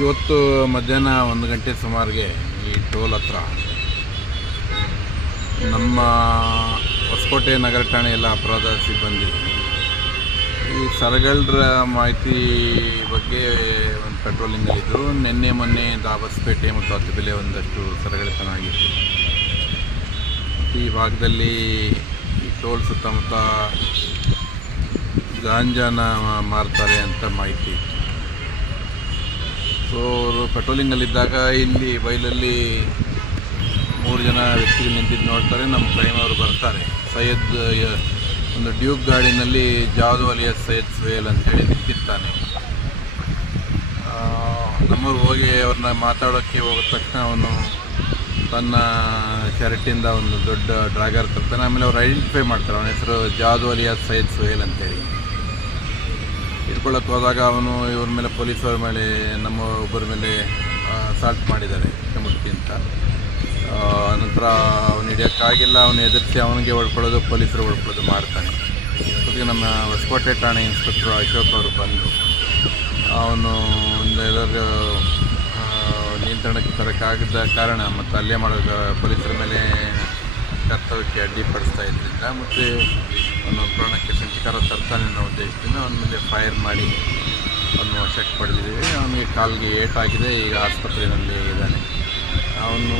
ಇವತ್ತು ಮಧ್ಯಾಹ್ನ ಒಂದು ಗಂಟೆ ಸುಮಾರಿಗೆ ಈ ಟೋಲ್ ಹತ್ರ ನಮ್ಮ ಹೊಸಕೋಟೆ ನಗರ ಠಾಣೆಯೆಲ್ಲ ಅಪರಾಧ ಸಿಬ್ಬಂದಿ. ಈ ಸರಗಳ್ರ ಮಾಹಿತಿ ಬಗ್ಗೆ ಒಂದು ಪೆಟ್ರೋಲಿಂಗಲ್ಲಿದ್ದರು ನಿನ್ನೆ, ಮೊನ್ನೆ ದಾಬಸ್ಪೇಟೆ ಮತ್ತು ಹತ್ತುಬೆಲೆ ಒಂದಷ್ಟು ಸರಗಳ ಚೆನ್ನಾಗಿತ್ತು ಈ ಭಾಗದಲ್ಲಿ ಈ ಟೋಲ್ ಸುತ್ತಮುತ್ತ ಗಾಂಜಾನ ಮಾರ್ತಾರೆ ಅಂತ ಮಾಹಿತಿ ಇತ್ತು. ಸೊ ಅವರು ಪೆಟ್ರೋಲಿಂಗಲ್ಲಿದ್ದಾಗ ಇಲ್ಲಿ ಬೈಲಲ್ಲಿ ಮೂರು ಜನ ವ್ಯಕ್ತಿಗಳು ನಿಂತಿದ್ದು ನೋಡ್ತಾರೆ. ನಮ್ಮ ಪ್ರೇಮ್ ಅವರು ಬರ್ತಾರೆ. ಸೈಯದ್ ಒಂದು ಡ್ಯೂಕ್ ಗಾಡಿನಲ್ಲಿ ಜಾದು ಅಲಿಯಸ್ ಸೈಯದ್ ಸುಹೇಲ್ ಅಂತೇಳಿ ನಿಂತಿರ್ತಾನೆ. ನಮ್ಮವ್ರು ಹೋಗಿ ಅವ್ರನ್ನ ಮಾತಾಡೋಕ್ಕೆ ಹೋಗಿದ ತಕ್ಷಣ ಅವನು ತನ್ನ ಶರ್ಟಿಂದ ಒಂದು ದೊಡ್ಡ ಡ್ರಾಗರ್ ತರ್ತಾನೆ. ಆಮೇಲೆ ಅವ್ರು ಐಡೆಂಟಿಫೈ ಮಾಡ್ತಾರೆ. ಅವನ ಹೆಸರು ಜಾದು ಅಲಿಯಾಸ್ ಸೈಯದ್ ಸುಹೇಲ್ ಅಂತೇಳಿ ಇಟ್ಕೊಳ್ಳೋಕೆ ಹೋದಾಗ ಅವನು ಇವ್ರ ಮೇಲೆ ಪೊಲೀಸವ್ರ ಮೇಲೆ ನಮ್ಮ ಒಬ್ಬರ ಮೇಲೆ ಸಾಲ್ಟ್ ಮಾಡಿದ್ದಾರೆ ಕಮುಟ್ಟಿ ಅಂತ. ನಂತರ ಅವನು ಹಿಡಿಯೋಕ್ಕಾಗಿಲ್ಲ ಅವನು ಎದುರಿಸಿ ಅವನಿಗೆ ಹೊಡ್ಕೊಳ್ಳೋದು ಪೊಲೀಸರು ಹೊಡ್ಕೊಳ್ಳೋದು ಮಾಡ್ತಾನೆ. ಅದಕ್ಕೆ ನಮ್ಮ ಹೊಸಕೋಟೆ ಠಾಣೆ ಇನ್ಸ್ಪೆಕ್ಟರ್ ಅಶೋಕ್ ಅವರು ಬಂದು ಅವನು ಒಂದು ಎಲ್ಲರೂ ಆ, ನಿಯಂತ್ರಣಕ್ಕೆ ತರೋಕ್ಕಾಗದ ಕಾರಣ ಮತ್ತು ಅಲ್ಲೇ ಮಾಡೋ ಪೊಲೀಸರ ಮೇಲೆ ಕರ್ತವ್ಯಕ್ಕೆ ಅಡ್ಡಿಪಡಿಸ್ತಾ ಇದ್ದರಿಂದ ಮತ್ತು ಅವನು ಪ್ರಾಣಕ್ಕೆ ಸಂಚಿಕಾರ ತರ್ತಾನೆ ಅನ್ನೋ ಉದ್ದೇಶದಿಂದ ಅವನ ಮೇಲೆ ಫೈರ್ ಮಾಡಿ ಅವನು ವಶಕ್ಕೆ ಪಡೆದಿದ್ದೀವಿ. ಅವನಿಗೆ ಕಾಲಿಗೆ ಏಟಾಗಿದೆ, ಈಗ ಆಸ್ಪತ್ರೆಯಲ್ಲಿ ಇದ್ದಾನೆ. ಅವನು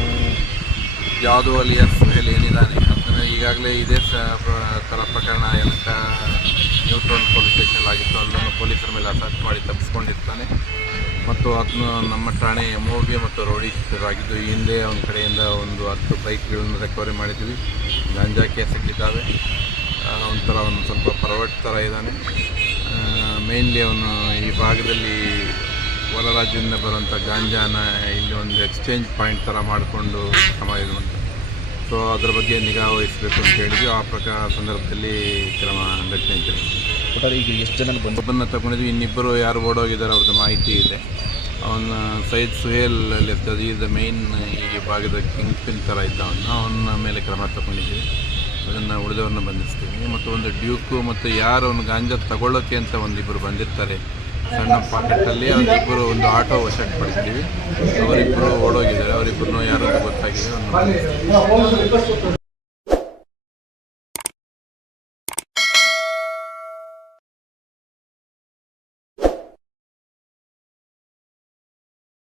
ಯಾವುದು ಅಲಿಯಸ್ ಸುಹೇಲ್ ಏನಿದ್ದಾನೆ? ಅದನ್ನು ಈಗಾಗಲೇ ಇದೇ ಸ ಪ್ರ- ಥರ ಪ್ರಕರಣ ಏನಕ್ಕ ನ್ಯೂಟ್ರನ್ ಪೊಲೀಸ್ ಸ್ಟೇಷನ್ ಆಗಿತ್ತು ಅಲ್ಲೂ ಪೊಲೀಸರ ಮೇಲೆ ಅಟ್ಯಾಕ್ ಮಾಡಿ ತಪ್ಪಿಸ್ಕೊಂಡಿರ್ತಾನೆ ಮತ್ತು ಅದನ್ನು ನಮ್ಮ ಠಾಣೆ ಎಮ್ಮೋಗೆ ಮತ್ತು ರೌಡಿ ಆಗಿದ್ದು ಈ ಹಿಂದೆ ಅವನ ಕಡೆಯಿಂದ ಒಂದು ಹತ್ತು ಬೈಕ್ಗಳನ್ನು ರೆಕವರಿ ಮಾಡಿದ್ವಿ ಗಾಂಜಾ ಕೇಸಲ್ಲಿದ್ದಾವೆ ಒಂಥರ ಅವನು ಸ್ವಲ್ಪ ಪರವಟ್ ಥರ ಇದ್ದಾನೆ. ಮೇಯ್ನ್ಲಿ ಅವನು ಈ ಭಾಗದಲ್ಲಿ ಹೊರ ರಾಜ್ಯದಿಂದ ಬರುವಂಥ ಗಾಂಜಾನ ಇಲ್ಲಿ ಒಂದು ಎಕ್ಸ್ಚೇಂಜ್ ಪಾಯಿಂಟ್ ಥರ ಮಾಡಿಕೊಂಡು ಕ್ರಮ ಇದು ಅಂತ ಸೊ ಅದರ ಬಗ್ಗೆ ನಿಗಾ ವಹಿಸಬೇಕು ಅಂತ ಹೇಳಿದ್ವಿ. ಆ ಪ್ರಕಾರ ಸಂದರ್ಭದಲ್ಲಿ ಕ್ರಮ ಘಟನೆ ಒಟ್ಟಾರೆ ಈಗ ಎಷ್ಟು ಜನ ಬಂದು ಒಬ್ಬನ್ನ ತಗೊಂಡಿದ್ವಿ, ಇನ್ನಿಬ್ಬರು ಯಾರು ಓಡೋಗಿದ್ದಾರೆ ಅವ್ರದ್ದು ಮಾಹಿತಿ ಇದೆ. ಅವನ ಸೈದ್ ಸುಹೇಲ್ ಅಲ್ಲಿ ಈಸ್ ದ ಮೇನ್ ಈ ಭಾಗದ ಕಿಂಗ್ ಪಿನ್ ಥರ ಇದ್ದ ಅವನ್ನ ಅವನ ಮೇಲೆ ಕ್ರಮ ತಗೊಂಡಿದ್ದೀವಿ ಅದನ್ನು ಉಳಿದವ್ರನ್ನ ಬಂಧಿಸ್ತೀವಿ. ಮತ್ತು ಒಂದು ಡ್ಯೂಕು ಮತ್ತು ಯಾರು ಅವನು ಗಾಂಜಾ ತಗೊಳ್ಳೋಕೆ ಅಂತ ಒಂದಿಬ್ಬರು ಬಂದಿರ್ತಾರೆ. ಸಣ್ಣ ಪಾಕೆಟಲ್ಲಿ ಅವರಿಬ್ಬರು ಒಂದು ಆಟೋ ವಶಕ್ಕೆ ಪಡಿಸ್ತೀವಿ ಅವರಿಬ್ಬರು ಓಡೋಗಿದ್ದಾರೆ. ಅವರಿಬ್ಬರು ಯಾರು ಗೊತ್ತಾಗಿದೆ.